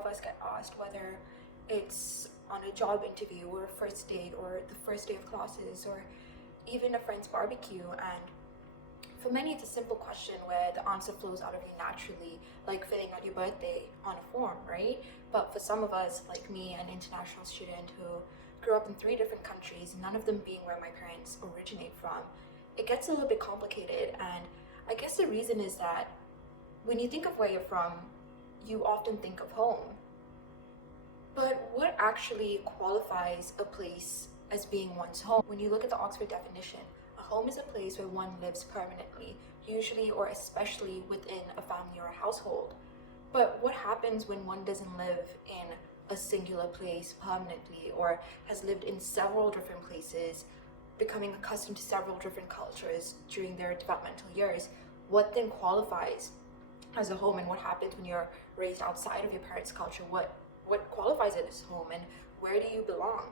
of us get asked, whether it's on a job interview or a first date or the first day of classes or even a friend's barbecue. And for many, it's a simple question where the answer flows out of you naturally, like filling out your birthday on a form, right? But for some of us, like me, an international student who grew up in 3 different countries, none of them being where my parents originate from, it gets a little bit complicated. And I guess the reason is that when you think of where you're from, you often think of home. But what actually qualifies a place as being one's home? When you look at the Oxford definition, a home is a place where one lives permanently, usually or especially within a family or a household. But what happens when one doesn't live in a singular place permanently, or has lived in several different places, becoming accustomed to several different cultures during their developmental years? What then qualifies as a home, and what happens when you're raised outside of your parents' culture? What qualifies it as home, and where do you belong?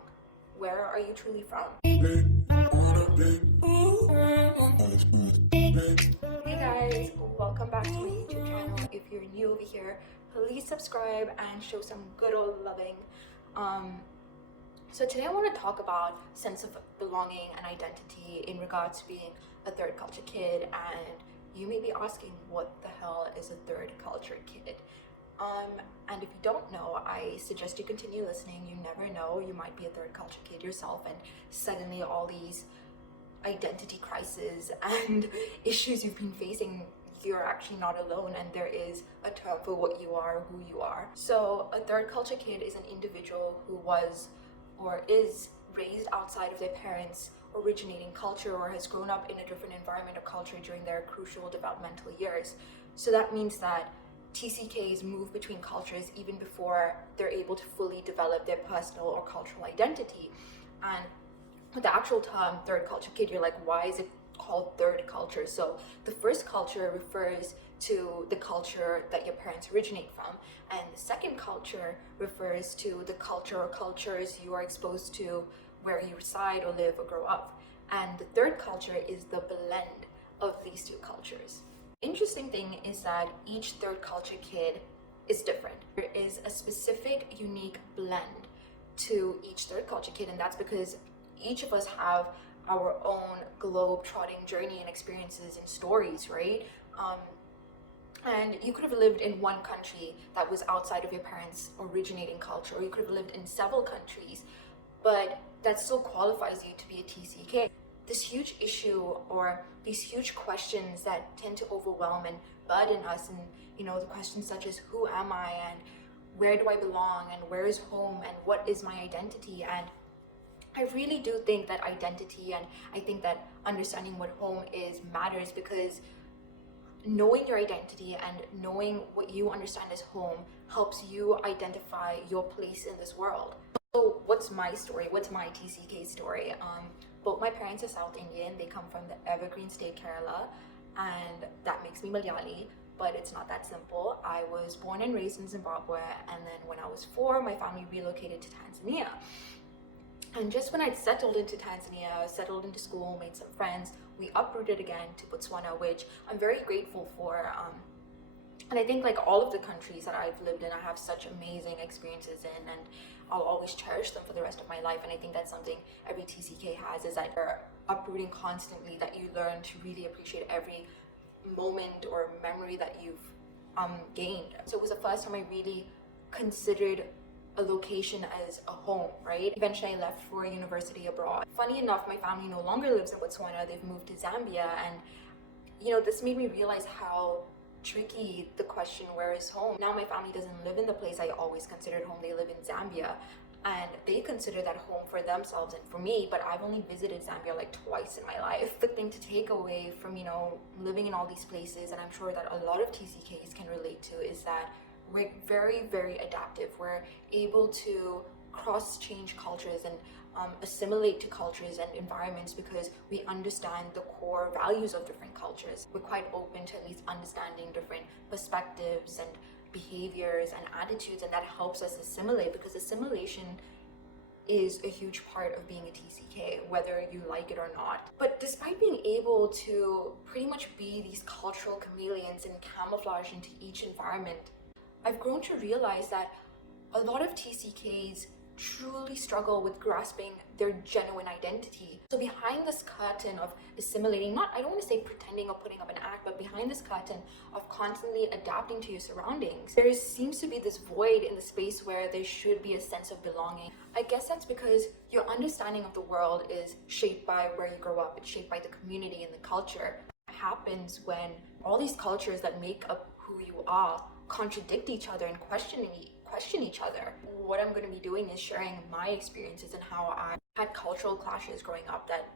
Where are you truly from? Hey guys, welcome back to my YouTube channel. If you're new over here, please subscribe and show some good old loving. So today I want to talk about sense of belonging and identity in regards to being a third culture kid. And you may be asking, what the hell is a third culture kid? And if you don't know, I suggest you continue listening. You never know, you might be a third culture kid yourself, and suddenly all these identity crises and issues you've been facing, you're actually not alone, and there is a term for what you are, who you are. So a third culture kid is an individual who was or is raised outside of their parents' originating culture, or has grown up in a different environment or culture during their crucial developmental years. So that means that TCKs move between cultures even before they're able to fully develop their personal or cultural identity. And with the actual term third culture kid, you're like, why is it called third culture? So the first culture refers to the culture that your parents originate from, and the second culture refers to the culture or cultures you are exposed to where you reside or live or grow up. And the third culture is the blend of these two cultures. Interesting thing is that each third culture kid is different. There is a specific unique blend to each third culture kid, and that's because each of us have our own globe-trotting journey and experiences and stories, right? And you could have lived in one country that was outside of your parents' originating culture, or you could have lived in several countries, but that still qualifies you to be a TCK. This huge issue, or these huge questions that tend to overwhelm and burden us, and the questions such as who am I, and where do I belong, and where is home, and what is my identity? And I really do think that identity, and I think that understanding what home is matters, because knowing your identity and knowing what you understand as home helps you identify your place in this world. So what's my story? What's my TCK story? Both my parents are South Indian. They come from the Evergreen state, Kerala, and that makes me Malayali, but it's not that simple. I was born and raised in Zimbabwe, and then when I was 4, my family relocated to Tanzania. And just when I'd settled into Tanzania, settled into school, made some friends, we uprooted again to Botswana, which I'm very grateful for. And I think, like all of the countries that I've lived in, I have such amazing experiences in, and I'll always cherish them for the rest of my life. And I think that's something every TCK has, is that you're uprooting constantly, that you learn to really appreciate every moment or memory that you've gained. So it was the first time I really considered a location as a home, right? Eventually I left for university abroad. Funny enough, my family no longer lives in Botswana. They've moved to Zambia, and this made me realize how tricky the question where is home. Now my family doesn't live in the place I always considered home. They live in Zambia, and they consider that home for themselves and for me, but I've only visited Zambia like twice in my life. The thing to take away from living in all these places, and I'm sure that a lot of TCKs can relate to, is that we're very, very adaptive. We're able to cross-change cultures and assimilate to cultures and environments, because we understand the core values of different cultures. We're quite open to at least understanding different perspectives and behaviors and attitudes, and that helps us assimilate, because assimilation is a huge part of being a TCK, whether you like it or not. But despite being able to pretty much be these cultural chameleons and camouflage into each environment, I've grown to realize that a lot of TCKs truly struggle with grasping their genuine identity. So behind this curtain of assimilating, not, I don't want to say pretending or putting up an act, but behind this curtain of constantly adapting to your surroundings, there seems to be this void in the space where there should be a sense of belonging. I guess that's because your understanding of the world is shaped by where you grow up. It's shaped by the community and the culture. What happens when all these cultures that make up who you are contradict each other and question each other? What I'm going to be doing is sharing my experiences and how I had cultural clashes growing up that,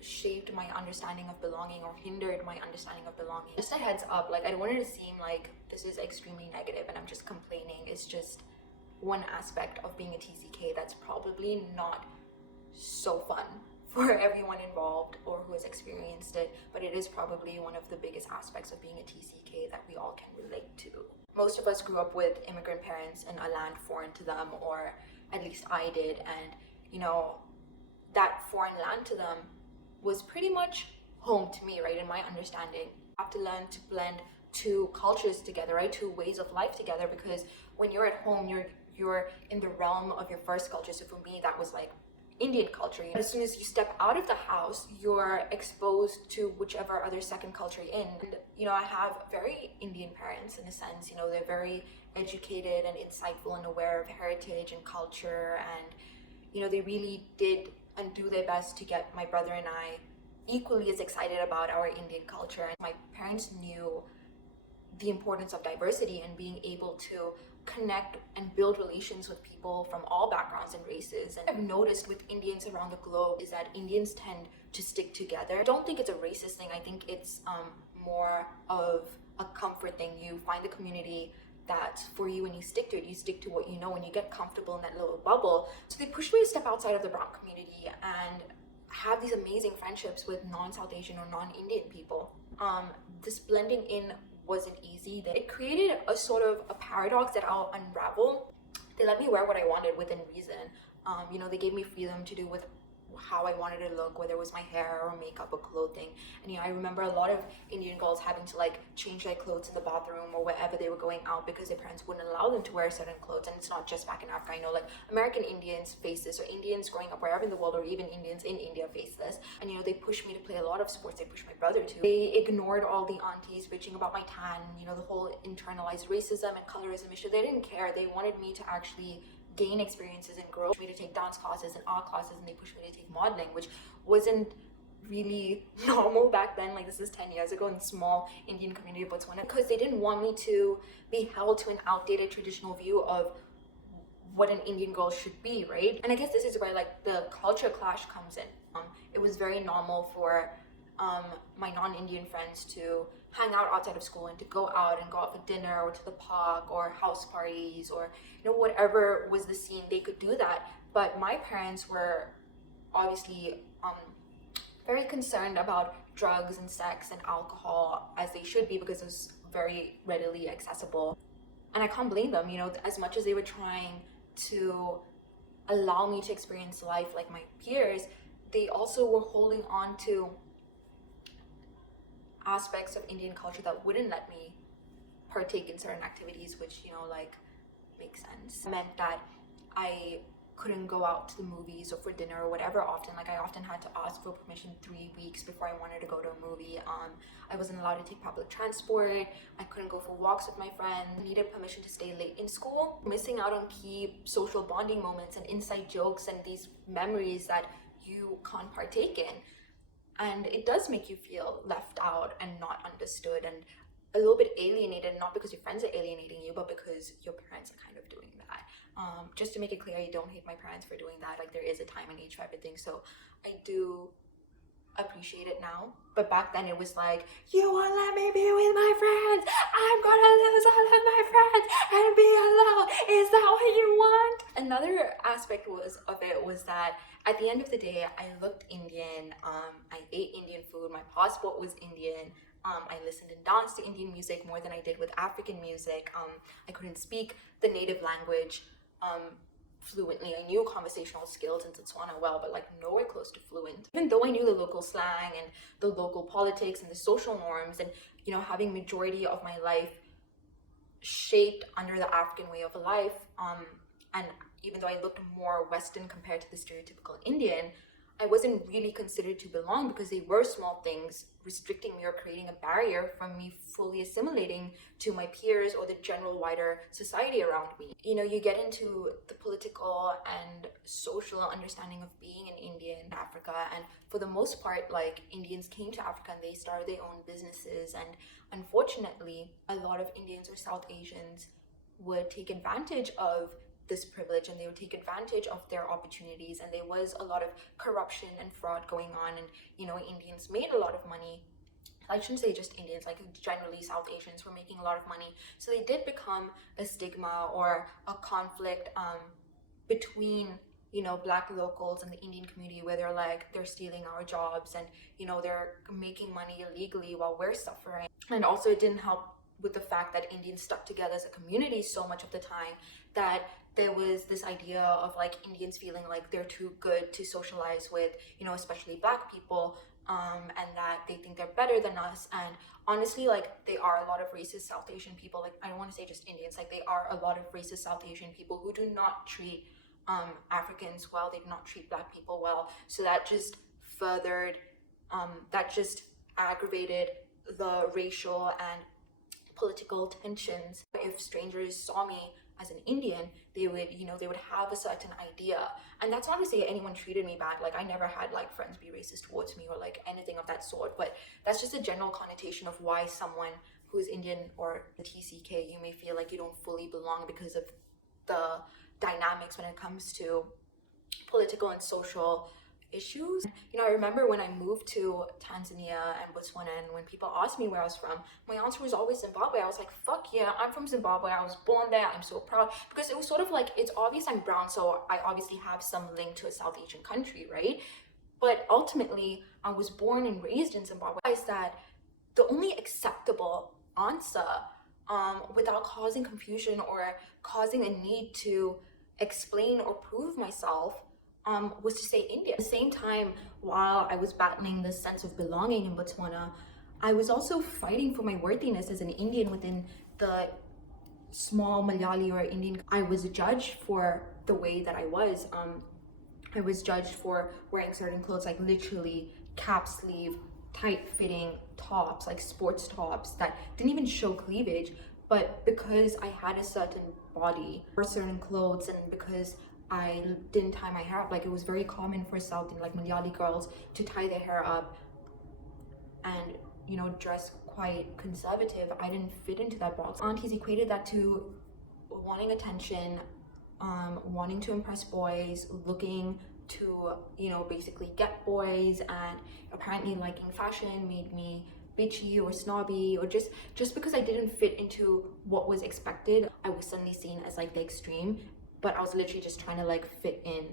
shaped my understanding of belonging or hindered my understanding of belonging. Just a heads up, like, I don't want it to seem like this is extremely negative and I'm just complaining. It's just one aspect of being a TCK that's probably not so fun for everyone involved or who has experienced it, but it is probably one of the biggest aspects of being a TCK that we all can relate to. Most of us grew up with immigrant parents in a land foreign to them, or at least I did, and that foreign land to them was pretty much home to me, right? In my understanding, I have to learn to blend two cultures together, right? Two ways of life together, because when you're at home, you're in the realm of your first culture. So for me, that was like Indian culture. As soon as you step out of the house, you're exposed to whichever other second culture you're in. And, I have very Indian parents in a sense. They're very educated and insightful and aware of heritage and culture, and they really did and do their best to get my brother and I equally as excited about our Indian culture. And my parents knew the importance of diversity and being able to connect and build relations with people from all backgrounds and races. And I've noticed with Indians around the globe is that Indians tend to stick together. I don't think it's a racist thing. I think it's more of a comfort thing. You find the community that's for you and you stick to it. You stick to what you know and you get comfortable in that little bubble. So they pushed me to step outside of the brown community and have these amazing friendships with non-South Asian or non-Indian people. This blending in wasn't easy. It created a sort of a paradox that I'll unravel. They let me wear what I wanted within reason. They gave me freedom to do with how I wanted to look, whether it was my hair or makeup or clothing. And I remember a lot of Indian girls having to change their clothes in the bathroom or wherever they were going out because their parents wouldn't allow them to wear certain clothes. And it's not just back in Africa. I know American Indians face this, or Indians growing up wherever in the world, or even Indians in India face this. And they pushed me to play a lot of sports. They pushed my brother to. They ignored all the aunties bitching about my tan, the whole internalized racism and colorism issue. They didn't care. They wanted me to actually gain experiences and grow. Me to take dance classes and art classes, and they pushed me to take modeling, which wasn't really normal back then. This is 10 years ago in small Indian community of Botswana, because they didn't want me to be held to an outdated traditional view of what an Indian girl should be, right? And I guess this is where the culture clash comes in. It was very normal for my non-Indian friends to hang out outside of school and to go out for dinner or to the park or house parties or whatever was the scene. They could do that, but my parents were obviously very concerned about drugs and sex and alcohol, as they should be, because it was very readily accessible. And I can't blame them. As much as they were trying to allow me to experience life like my peers, they also were holding on to aspects of Indian culture that wouldn't let me partake in certain activities, which makes sense. It meant that I couldn't go out to the movies or for dinner or whatever often. I often had to ask for permission 3 weeks before I wanted to go to a movie. I wasn't allowed to take public transport. I couldn't go for walks with my friends. I needed permission to stay late in school. Missing out on key social bonding moments and inside jokes and these memories that you can't partake in. And it does make you feel left out and not understood and a little bit alienated, not because your friends are alienating you, but because your parents are kind of doing that. Just to make it clear, I don't hate my parents for doing that. There is a time and age for everything. So I do appreciate it now. But back then it was you won't let me be with my friends. I'm gonna lose all of my friends and be alone. Is that what you want? Another aspect of it was that at the end of the day, I looked Indian. I ate Indian food. My passport was Indian. I listened and danced to Indian music more than I did with African music. I couldn't speak the native language fluently. I knew conversational skills in Botswana well, but nowhere close to fluent. Even though I knew the local slang and the local politics and the social norms, and having majority of my life shaped under the African way of life. And even though I looked more Western compared to the stereotypical Indian, I wasn't really considered to belong because they were small things restricting me or creating a barrier from me fully assimilating to my peers or the general wider society around me. You know, you get into the political and social understanding of being an Indian in Africa, and for the most part, like, Indians came to Africa and they started their own businesses, and unfortunately, a lot of Indians or South Asians would take advantage of this privilege, and they would take advantage of their opportunities, and there was a lot of corruption and fraud going on, and you know, Indians made a lot of money. I shouldn't say just Indians, like generally South Asians were making a lot of money, so they did become a stigma or a conflict between, you know, Black locals and the Indian community, where they're like, they're stealing our jobs, and you know, they're making money illegally while we're suffering. And also it didn't help with the fact that Indians stuck together as a community so much of the time that there was this idea of like Indians feeling like they're too good to socialize with, you know, especially Black people, and that they think they're better than us. And honestly, like, they are a lot of racist South Asian people. Like, I don't want to say just Indians, like, they are a lot of racist South Asian people who do not treat Africans well, they do not treat Black people well. So that just furthered, that just aggravated the racial and political tensions. If strangers saw me as an Indian, they would, you know, they would have a certain idea. And that's not to say anyone treated me bad. Like, I never had like friends be racist towards me or like anything of that sort, but that's just a general connotation of why someone who is Indian or the TCK, you may feel like you don't fully belong because of the dynamics when it comes to political and social issues. You know, I remember when I moved to Tanzania and Botswana, and when people asked me where I was from, my answer was always Zimbabwe. I was like, fuck yeah, I'm from Zimbabwe, I was born there, I'm so proud. Because it was sort of like, it's obvious I'm brown, so I obviously have some link to a South Asian country, right? But ultimately, I was born and raised in Zimbabwe. I realized that the only acceptable answer, without causing confusion or causing a need to explain or prove myself, was to say India. At the same time, while I was battling this sense of belonging in Botswana, I was also fighting for my worthiness as an Indian within the small Malayali or Indian. I was judged for the way that I was. I was judged for wearing certain clothes, like literally cap sleeve, tight fitting tops, like sports tops that didn't even show cleavage. But because I had a certain body or certain clothes, and because I didn't tie my hair up, like, it was very common for South, like Malayali girls to tie their hair up and, you know, dress quite conservative. I didn't fit into that box. Aunties equated that to wanting attention, wanting to impress boys, looking to, you know, basically get boys, and apparently liking fashion made me bitchy or snobby, or just because I didn't fit into what was expected, I was suddenly seen as like the extreme. But I was literally just trying to like fit in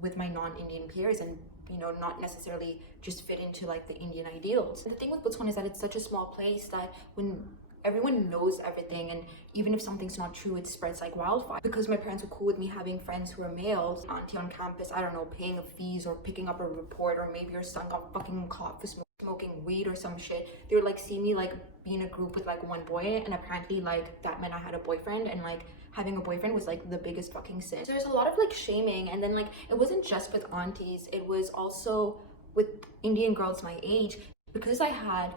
with my non-Indian peers, and, you know, not necessarily just fit into like the Indian ideals. And the thing with Botswana is that it's such a small place that when everyone knows everything, and even if something's not true, it spreads like wildfire. Because my parents were cool with me having friends who are males, auntie on campus, I don't know, paying fees or picking up a report, or maybe your son got fucking caught for smoking weed or some shit. They would like see me like be in a group with like one boy, and apparently like that meant I had a boyfriend, and like having a boyfriend was like the biggest fucking sin. So there's a lot of like shaming, and then like it wasn't just with aunties, it was also with Indian girls my age. Because I had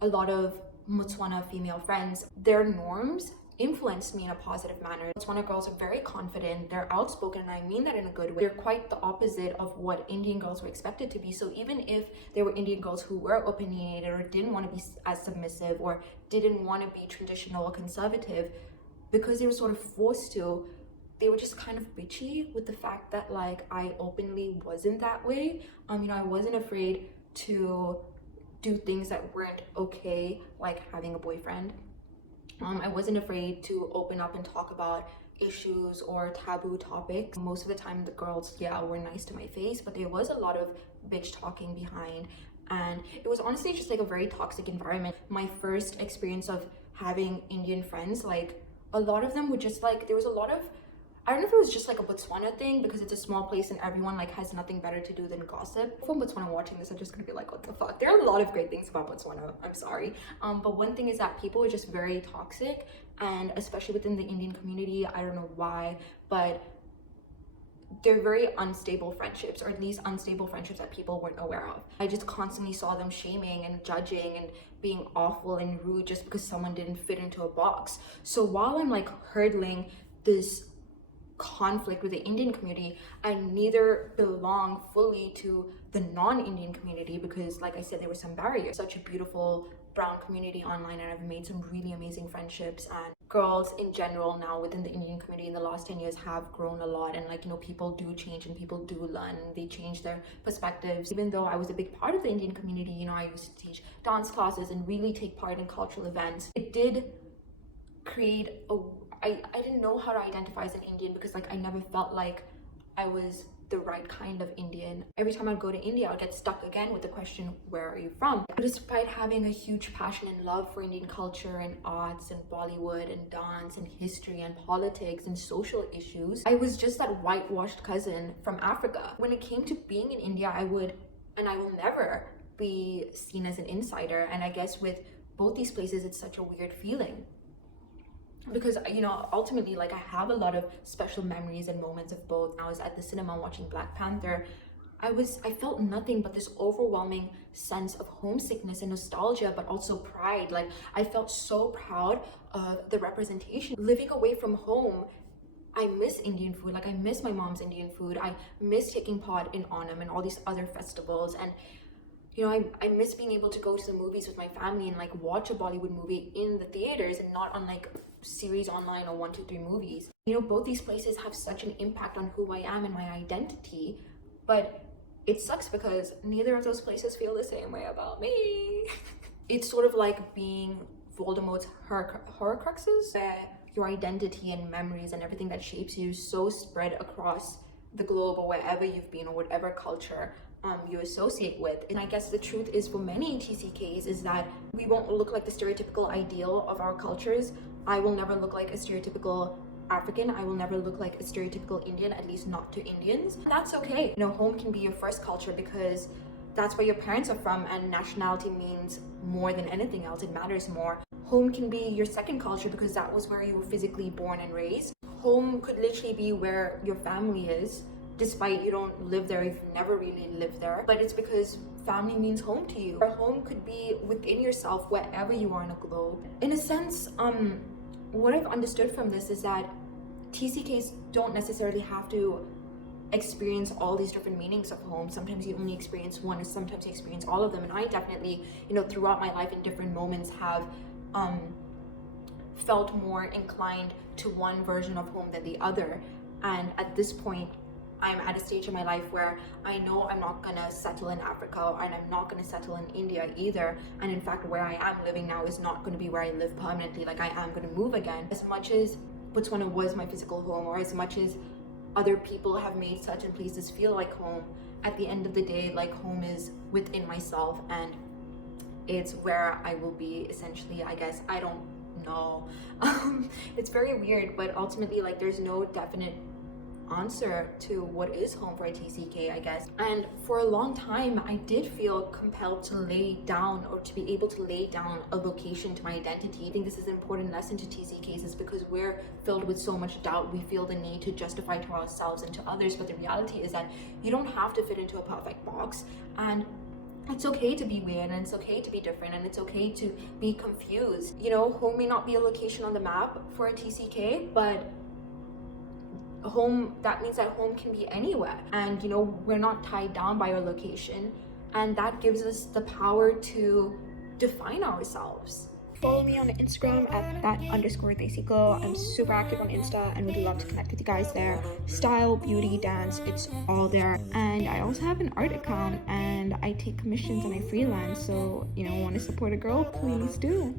a lot of Botswana female friends, their norms influenced me in a positive manner. Botswana girls are very confident, they're outspoken, and I mean that in a good way. They're quite the opposite of what Indian girls were expected to be. So even if there were Indian girls who were opinionated or didn't want to be as submissive or didn't want to be traditional or conservative, because they were sort of forced to, they were just kind of bitchy with the fact that like I openly wasn't that way. You know, I wasn't afraid to do things that weren't okay, like having a boyfriend. I wasn't afraid to open up and talk about issues or taboo topics. Most of the time the girls, yeah, were nice to my face, but there was a lot of bitch talking behind, and it was honestly just like a very toxic environment. My first experience of having Indian friends, like a lot of them would just like, there was a lot of I don't know if it was just like a Botswana thing because it's a small place and everyone like has nothing better to do than gossip. From Botswana watching this, I'm just gonna be like, what the fuck? There are a lot of great things about Botswana. I'm sorry. But one thing is that people are just very toxic, and especially within the Indian community, I don't know why, but they're very unstable friendships, or at least unstable friendships that people weren't aware of. I just constantly saw them shaming and judging and being awful and rude just because someone didn't fit into a box. So while I'm like hurdling this conflict with the Indian community, I neither belong fully to the non-Indian community because, like I said, there were some barriers. Such a beautiful brown community online, and I've made some really amazing friendships, and girls in general now within the Indian community in the last 10 years have grown a lot, and like, you know, people do change and people do learn and they change their perspectives. Even though I was a big part of the Indian community, you know, I used to teach dance classes and really take part in cultural events. It did create a I didn't know how to identify as an Indian because like I never felt like I was the right kind of Indian. Every time I'd go to India, I'd get stuck again with the question, where are you from? But despite having a huge passion and love for Indian culture and arts and Bollywood and dance and history and politics and social issues, I was just that whitewashed cousin from Africa. When it came to being in India, I will never be seen as an insider. And I guess with both these places, it's such a weird feeling. Because, you know, ultimately, like, I have a lot of special memories and moments of both. I was at the cinema watching Black Panther. I felt nothing but this overwhelming sense of homesickness and nostalgia, but also pride. Like, I felt so proud of the representation. Living away from home, I miss Indian food. Like, I miss my mom's Indian food. I miss taking part in Onam and all these other festivals. And you know, I miss being able to go to the movies with my family and like watch a Bollywood movie in the theaters and not on like series online or 1, 2, 3 movies. You know, both these places have such an impact on who I am and my identity, but it sucks because neither of those places feel the same way about me. It's sort of like being Voldemort's Horcruxes, where your identity and memories and everything that shapes you is so spread across the globe or wherever you've been or whatever culture you associate with. And I guess the truth is, for many TCKs, is that we won't look like the stereotypical ideal of our cultures. I will never look like a stereotypical African. I will never look like a stereotypical Indian, at least not to Indians. And that's okay. You know, home can be your first culture because that's where your parents are from, and nationality means more than anything else. It matters more. Home can be your second culture because that was where you were physically born and raised. Home could literally be where your family is, despite you don't live there, you've never really lived there, but it's because family means home to you. Or home could be within yourself, wherever you are in a globe. In a sense, what I've understood from this is that TCKs don't necessarily have to experience all these different meanings of home. Sometimes you only experience one, or sometimes you experience all of them. And I definitely, you know, throughout my life in different moments have felt more inclined to one version of home than the other. And at this point, I'm at a stage in my life where I know I'm not gonna settle in Africa, and I'm not gonna settle in India either. And in fact, where I am living now is not gonna be where I live permanently. Like, I am gonna move again. As much as Botswana was my physical home, or as much as other people have made certain places feel like home, at the end of the day, like, home is within myself, and it's where I will be essentially, I guess. I don't know. It's very weird, but ultimately, like, there's no definite answer to what is home for a TCK, I guess. And for a long time, I did feel compelled to lay down, or to be able to lay down a location to my identity. I think this is an important lesson to TCKs, is because we're filled with so much doubt, we feel the need to justify to ourselves and to others. But the reality is that you don't have to fit into a perfect box, and it's okay to be weird, and it's okay to be different, and it's okay to be confused. You know, home may not be a location on the map for a TCK, but home, that means that home can be anywhere. And, you know, we're not tied down by our location, and that gives us the power to define ourselves. Follow me on Instagram at @_DesiGlow. I'm super active on Insta and would love to connect with you guys there. Style, beauty, dance, it's all there. And I also have an art account, and I take commissions and I freelance. So, you know, want to support a girl, please do.